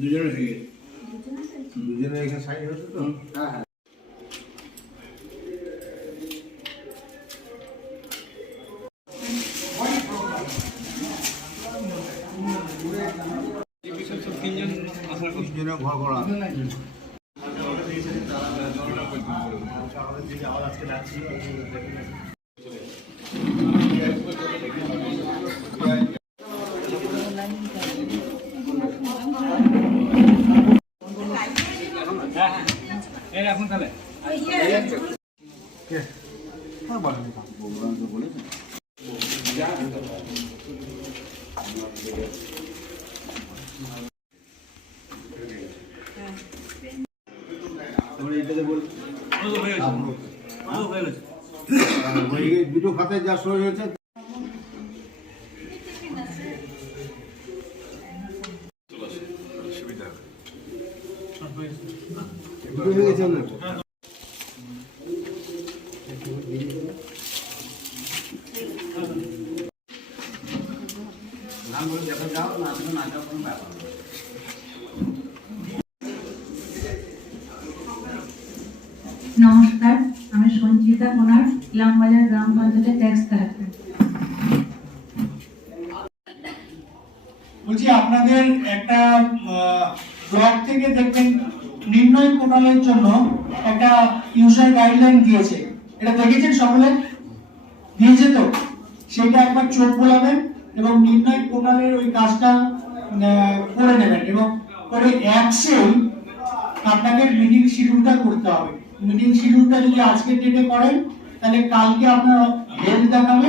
দুজনে হয়ে গেছে, দুজনে এখানে সাইড হচ্ছে তো। হ্যাঁ হ্যাঁ, ঘর করা এখন তাহলে দুটো খাতায় যা সই হয়েছে নমস্কার, আমি সঞ্চিতা কোনার, ইলামবাজার গ্রাম পঞ্চায়েতের ট্যাক্স কালেক্টর। বলছি আপনাদের একটা ব্লগ থেকে দেখবেন নির্ণয় পোর্টালের জন্য একটা ইউজার গাইডলাইন দিয়েছে, এটা দেখেছেন সকলে? দিয়েছে তো, সেটা একবার চোখ বোলাবেন এবং নির্ণয় পোর্টালের ওই কাজটা করে নেবেন এবং করে অ্যাপসেই আপনাকে মিটিং শিডিউলটা করতে হবে। মিটিং শিডিউলটা যদি আজকের ডেটে করেন তাহলে কালকে আপনার হেলথ দেখাবে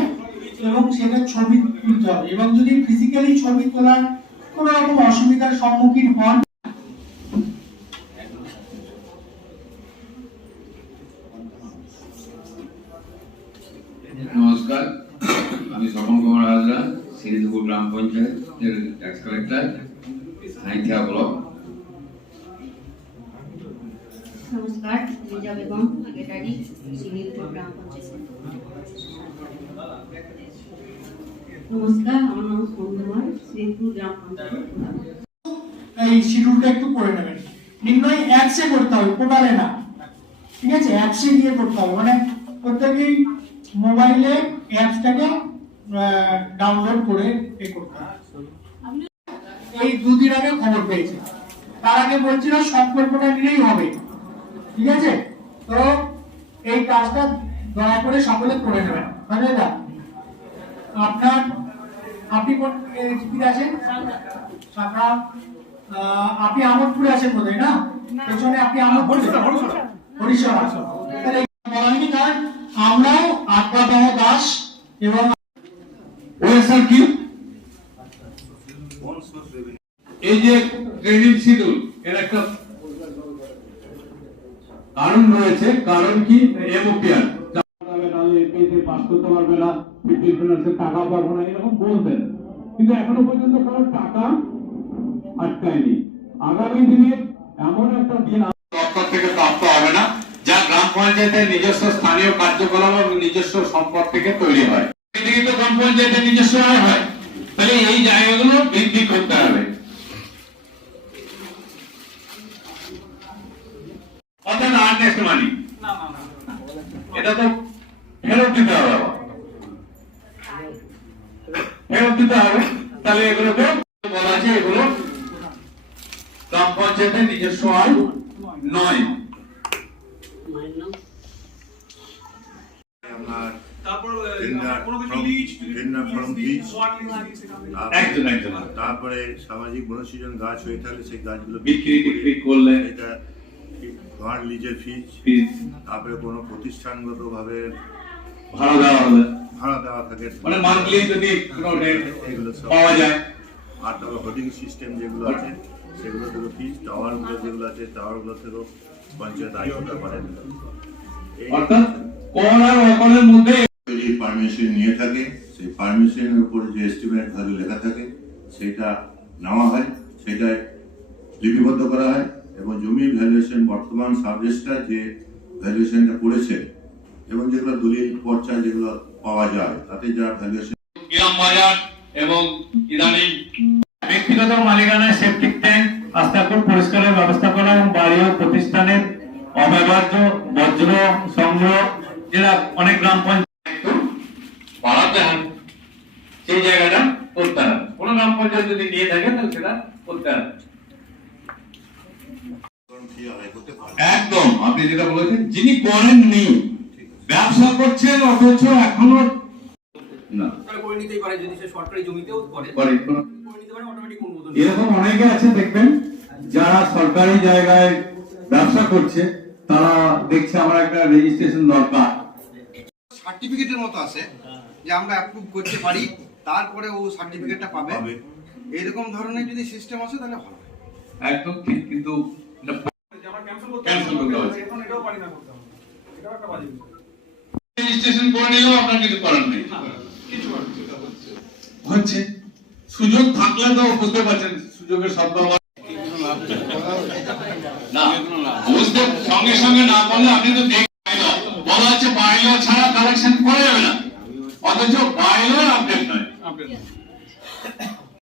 এবং সেটা ছবি তুলতে হবে, এবং যদি ফিজিক্যালি ছবি তোলার কোনো রকম অসুবিধার সম্মুখীন হন নমস্কার, আমি স্বপন কুমার হাজরা, শ্রীপুর গ্রাম পঞ্চায়েতের ট্যাক্স কালেক্টর, সাঁইথিয়া ব্লক। নমস্কার, রিজা বেগম, সেক্রেটারি, শ্রীপুর গ্রাম পঞ্চায়েত। নমস্কার, আমার নাম সন্দুমার, শ্রীপুর গ্রাম পঞ্চায়েত। এই শিডিউলটা একটু করে নেবেন। নির্ণয় অ্যাপসে করতে হবে, পোর্টালে না, ঠিক আছে? অ্যাপসে গিয়ে করতে হবে, মানে প্রত্যেকেই মোবাইলে অ্যাপসটাকে ডাউনলোড করে এ করতে হবে। এই দুদিন আগে খবর পেয়েছি, তার আগে বলছিল সম্পর্কটা নিলেই হবে, ঠিক আছে? তো এই কাজটা দয়া করে সকলে করে নেবেন। মানে আপনার আপনি কোন জিপিতে আছেন? শাখা আপনি আমোদপুরে আছেন বোধহয়, না? পেছনে আপনি হরিশরা। তাহলে আমরাও আত্মাতম দাস এবং ওএসআর কি এই যে ক্রেডিট শিডিউল এর একটা কারণ রয়েছে। কারণ কি? এমওপিআর পাস করতে পারবে না, টাকা পাবো না, এরকম বলতেন, কিন্তু এখনো পর্যন্ত কারো টাকা আটকায়নি। আগামী দিনে এমন একটা দিন দপ্তর থেকে প্রাপ্ত হবে না যা গ্রাম পঞ্চায়েতের নিজস্ব স্থানীয় কার্যকলাপ এবং নিজস্ব সম্পদ থেকে তৈরি হয়। এদিকে তো গ্রাম পঞ্চায়েতের নিজস্ব আয় হয়, তাহলে এই জায়গাগুলো বৃদ্ধি করতে হবে। অর্থাৎ আর্নেস্ট মানি এটা তো ফেরত দিতে হবে, ফেরত দিতে হবে। তাহলে এগুলোকে বলা আছে এগুলো গ্রাম পঞ্চায়েতের নিজস্ব আয় নয়। তারপরে সামাজিক বনসৃজন গাছ হয়ে থাকলে সেই গাছগুলো বিক্রি করলে এটা ঘর লিজের ফিজ, তারপরে কোনো প্রতিষ্ঠানগত ভাবে ভাড়া দেওয়া থাকে, মানে মান্থলি যদি কোনো রেট পাওয়া যায়। আর তারপর হোর্ডিং সিস্টেম যেগুলো আছে সেগুলো থেকে ফিজ, টাওয়ারগুলো যেগুলো আছে টাওয়ারগুলো থেকেও পঞ্চায়েত আয় করতে পারেন। অর্থাৎ কর আর অকরের মধ্যে যদি পারমিশন নিয়ে থাকে সেই পারমিশনের উপর যে এস্টিমেট ভ্যালু লেখা থাকে সেটা নেওয়া হয়, সেটা লিপিবদ্ধ করা হয় এবং জমির ভ্যালুয়েশন বর্তমান সাব রেজিস্ট্রার যে ভ্যালুয়েশনটা করেছে এবং যেগুলো দলিল পর্চায় যেগুলো পাওয়া যায় তাতে যা ভ্যালুয়েশন গ্রাম বাজার এবং ইদানিং ব্যক্তিগত মালিকানায় সেপটিক ট্যাঙ্ক আস্তাকুর পরিষ্কারের ব্যবস্থা করা এবং বাড়ি ও প্রতিষ্ঠানের অব্যবহার্য বজ্র সংগ্রহ যেটা অনেক গ্রাম পঞ্চায়েত বাড়াতে হবে সেই জায়গাটা করতে হবে। কোনো গ্রাম পঞ্চায়েত যদি নিয়ে থাকে তাহলে সেটা করতে হবে। একদম আপনি যেটা বলেছেন, যিনি করেননি ব্যবসা করছেন অথচ এখনো না করে নিতেই পারে, যদি সে সরকারি জমিতেও করে করে নিতে পারে, অটোমেটিক অনুমোদন। এরকম অনেকে আছে দেখবেন যারা সরকারি জায়গায় ব্যবসা করছে, তারা দেখছে আমার একটা রেজিস্ট্রেশন দরকার, সার্টিফিকেটের মতো আছে যে আমরা অ্যাপ্রুভ করতে পারি, তারপরে ও সার্টিফিকেটটা পাবে। এরকম ধরনের যদি সিস্টেম আছে তাহলে ভালো হয়। একদম ঠিক, কিন্তু ক্যান্সেল করতে হবে। এখন এটাও পারি না করতে হবে, এটাও একটা বাজে রেজিস্ট্রেশন করে নিলেও আপনার কিছু করার নেই, হচ্ছে সুযোগ থাকলে তো বুঝতে পারছেন সুযোগের শব্দ না বুঝতে সঙ্গে সঙ্গে না করলে আপনি তো বলা হচ্ছে বাইলো ছাড়া কালেকশন করা যাবে না, অথচ বাইলো আপডেট নয়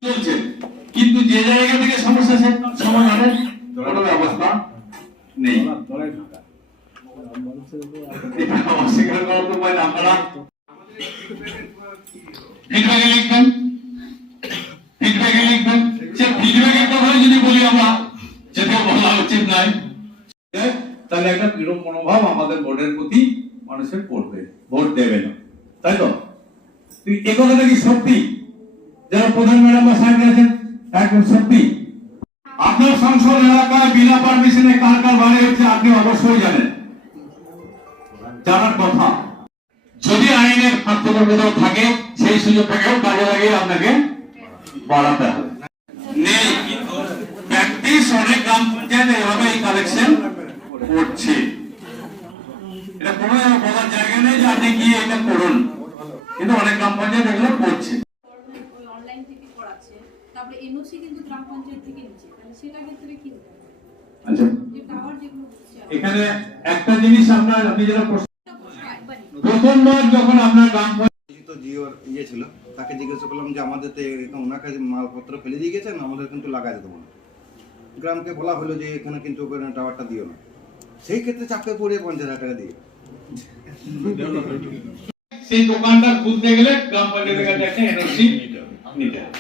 চলছে, কিন্তু যে জায়গা থেকে সমস্যা সমাধানের কোনো ব্যবস্থা নেই। অস্বীকার করার উপায় না, আপনারা ফিডব্যাকে লিখবেন, ফিডব্যাকে লিখবেন। সে ফিডব্যাকের কথা যদি বলি আমরা, যেটা বলা উচিত নয়, তাহলে একটা বিরূপ মনোভাব আমাদের বোর্ডের প্রতি মানুষের পড়বে, ভোট দেবে না, তাই তো? এ কথাটা কি সত্যি? যারা প্রধান ম্যাডাম বা সাহেব আছেন একদম সত্যি। আপনার সংসদ এলাকায় বিনা পারমিশনে কার কার বাড়ি হচ্ছে আপনি অবশ্যই জানেন, জানার কথা। যদি আইনের পার্থক্য থাকে সেই সুযোগটাকেও কাজে লাগিয়ে আপনাকে বাড়াতে হবে। নেই কিন্তু প্র্যাকটিস অনেক গ্রাম পঞ্চায়েত এভাবে এই কালেকশন করছে, এটা কোনো বলার জায়গা নেই যে আপনি গিয়ে এটা করুন, কিন্তু অনেক গ্রাম পঞ্চায়েত এগুলো করছে। অনলাইন থেকে করাচ্ছে, তারপরে এনওসি কিন্তু গ্রাম পঞ্চায়েত থেকে নিচ্ছে, তাহলে সেটা ক্ষেত্রে কি হবে? আচ্ছা, যে টাওয়ার যেগুলো হচ্ছে এখানে একটা জিনিস আপনি যেটা প্রথমবার যখন আপনার গ্রাম তো জিওর ইয়ে ছিল, তাকে জিজ্ঞাসা করলাম যে আমাদের তো ওনার কাছে মালপত্র ফেলে দিয়ে গেছেন, আমাদের কিন্তু লাগাই দেবো না। গ্রামকে বলা হলো যে এখানে কিন্তু টাওয়ারটা দিও না, সেই ক্ষেত্রে চাপে পড়ে 50,000 টাকা দিয়ে সেই দোকানটা খুলতে গেলে গ্রাম পঞ্চায়েতের কাছে একটা এনওসি নিতে হবে।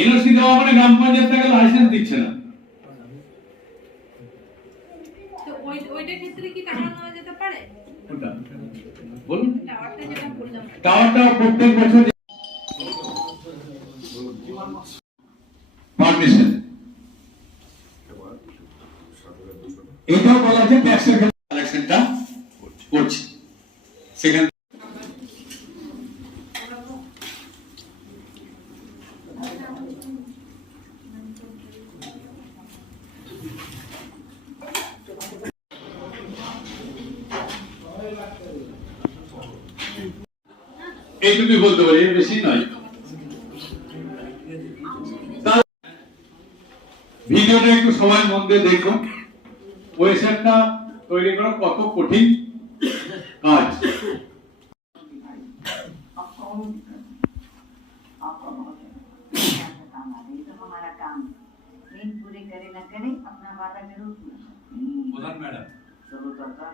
এনওসি দেওয়া মানে গ্রাম পঞ্চায়েত থেকে লাইসেন্স দিচ্ছে না। তো ওইটা ক্ষেত্রে কি টাকা নেওয়া যেতে পারে? ওটা বলুন, টাওয়ারটা যেটা বললাম, টাওয়ারটা প্রত্যেক বছর পারমিশন, এটাও বলা আছে ট্যাক্সের ক্ষেত্রে কালেকশনটা করছে সেখানে। এইটুকুই বলতে পারি, বেশি নয়। ভিডিওটা একটু সবাই মন দিয়ে দেখুন, ওয়েবসাইটটা তৈরি করা কত কঠিন কাজ। प्रधान मैडम चलो चाचा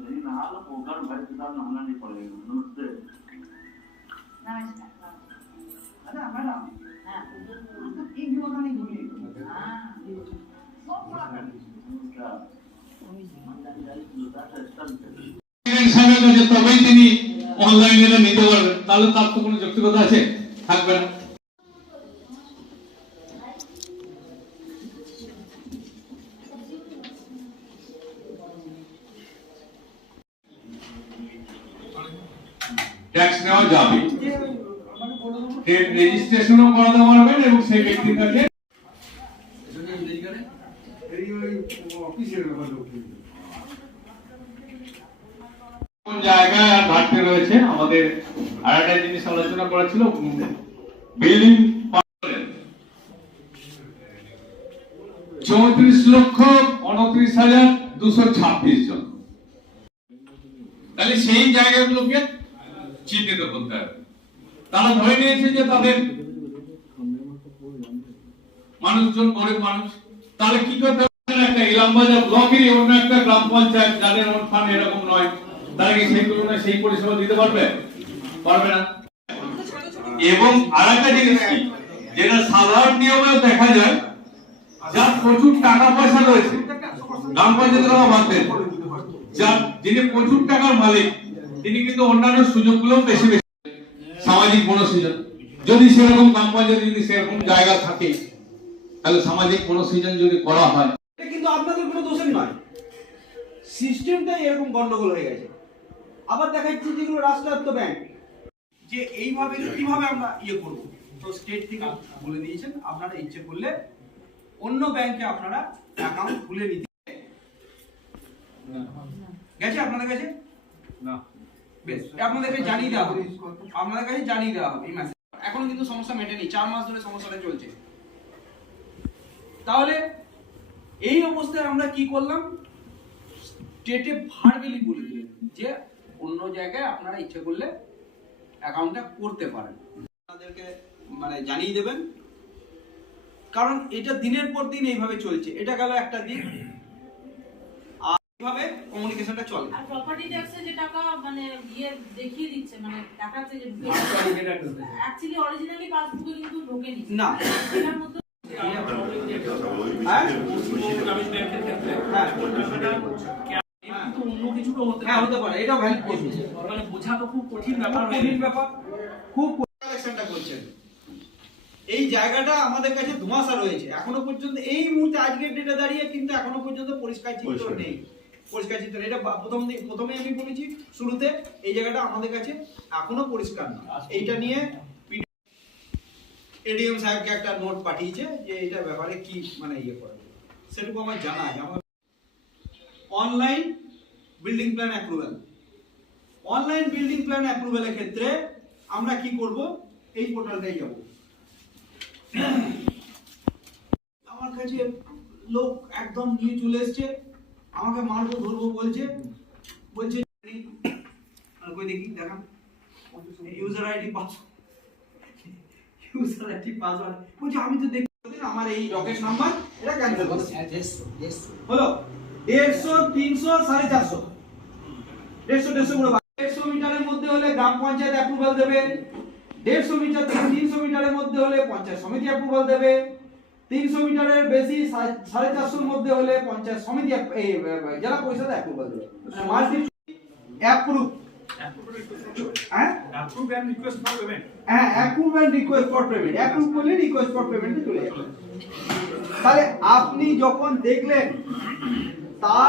यही नहा लो, पोखर भाई के साथ नहाना नहीं पड़ेगा। नमस्ते। नमस्कार। अच्छा मैडम, हाँ, एक भी बात नहीं भूलिए। हाँ, सब पूरा कर दीजिए। नमस्कार। সাহেবের কাছে তবেই তিনি অনলাইনে নিতে পারবেন, তাহলে তার তো কোনো যৌক্তিকতা আছে থাকবে না। ট্যাক্স নেওয়া যাবে, রেজিস্ট্রেশনও করাতে পারবেন এবং সেই ব্যক্তির কাছে কোন জায়গায় আর ঘাটতি রয়েছে। আমাদের আর একটা জিনিস আলোচনা করা ছিল, বিল্ডিং 34,29,226 জন। তাহলে সেই জায়গাগুলোকে চিহ্নিত করতে হবে। তারা ধরে নিয়েছে যে তাদের মানুষজন গরিব মানুষ, তাহলে কি করতে হবে? একটা ইলামবাজার ব্লকেরই অন্য একটা গ্রাম পঞ্চায়েত যাদের অনুষ্ঠান এরকম নয়, তারা কি সেই তুলনায় সেই পরিষেবা দিতে পারবে? পারবে না। এবং আরেকটা জিনিস কি, যেটা সাধারণ নিয়মেও দেখা যায়, যার প্রচুর টাকা পয়সা রয়েছে, গ্রাম পঞ্চায়েতের বাদ দেন, যার যিনি প্রচুর টাকার মালিক, তিনি কিন্তু অন্যান্য সুযোগগুলো বেশি বেশি, সামাজিক মনোসৃজন, যদি সেরকম গ্রাম পঞ্চায়েতে যদি সেরকম জায়গা থাকে, তাহলে সামাজিক মনোসৃজন যদি করা হয়, এটা কিন্তু আপনাদের কোনো দোষের নয়, সিস্টেমটাই এরকম গন্ডগোল হয়ে গেছে। আবার দেখা যাচ্ছে যেগুলো রাষ্ট্রায়ত্ত ব্যাংক, যে এইভাবে কিভাবে আমরা করব, তো স্টেট থেকে বলে দিয়েছেন আপনারা ইচ্ছে করলে অন্য ব্যাংকে আপনারা অ্যাকাউন্ট খুলে নিতে গেছে আপনাদের কাছে না, বেশ আপনাদেরকে জানিয়ে দেওয়া হবে, আপনাদের কাছে জানিয়ে দেওয়া হবে এই মেসেজ। এখনো কিন্তু সমস্যা মেটেনি, 4 মাস ধরে সমস্যাটা চলছে। তাহলে এই অবস্থায় আমরা কি করলাম, স্টেটে ভার্বেলি বলে দিলেন যে অন্য জায়গায় আপনারা ইচ্ছে করলে অ্যাকাউন্টটা করতে পারেন, আপনাদেরকে মানে জানিয়ে দেবেন, কারণ এটা দিনের পর দিন এইভাবে চলছে। এটা গেল একটা দিক, আর এইভাবে কমিউনিকেশনটা চলে। আর প্রপার্টি ট্যাক্সে যে টাকা মানে দেখিয়ে দিচ্ছে, মানে দেখাচ্ছে যে অ্যাকচুয়ালি অরিজিনালি পাসবুকে কিন্তু ঢোকেনি না, এটার মধ্যে হতে পারে, এটাও ভ্যালিড প্রশ্ন, মানে বোঝা তো খুব কঠিন ব্যাপার, খুব কালেকশনটা করছেন। এই জায়গাটা আমাদের কাছে ধোঁয়াশা রয়েছে এখনো পর্যন্ত, এই মুহূর্তে আজকের ডেটে দাঁড়িয়ে কিন্তু এখনো পর্যন্ত পরিষ্কার চিত্র নেই, পরিষ্কার চিত্র। এটা প্রথমে আমি বলেছি শুরুতে, এই জায়গাটা আমাদের কাছে এখনো পরিষ্কার না। এইটা নিয়ে এডিএম সাহেবকে একটা নোট পাঠিয়েছে যে এইটার ব্যাপারে কি মানে করে, সেটুকু আমার জানা আছে। আমার online building plan approval, online building plan অ্যাপ্রুভালের ক্ষেত্রে আমরা কি করব, এই পোর্টালটাই যাব। আমার কাছে লোক একদম নিয়ে চলে এসছে, আমাকে মারবো ধরবো বলছে কই দেখি দেখান ইউজার আইডি পাসওয়ার্ড বলছে, আমি তো দেখি আমার এই রকেট নাম্বার, এটা ক্যান্সেল করতে হলো। 150, 300, 450, 150 করে 150 মিটারের মধ্যে হলে গ্রাম পঞ্চায়েত অ্যাপ্রুভাল দেবে, 150 মিটার থেকে 300 মিটারের মধ্যে হলে পঞ্চায়েত সমিতি অ্যাপ্রুভাল দেবে, 300 মিটারের বেশি 450 মধ্যে হলে পঞ্চায়েত সমিতি জেলা পরিষদ অ্যাপ্রুভাল দেবে। Multi approve, approve and request for payment, approve and request for payment, approve করলে রিকোয়েস্ট ফর পেমেন্টে চলে যাবে। তাহলে আপনি যখন দেখলেন তার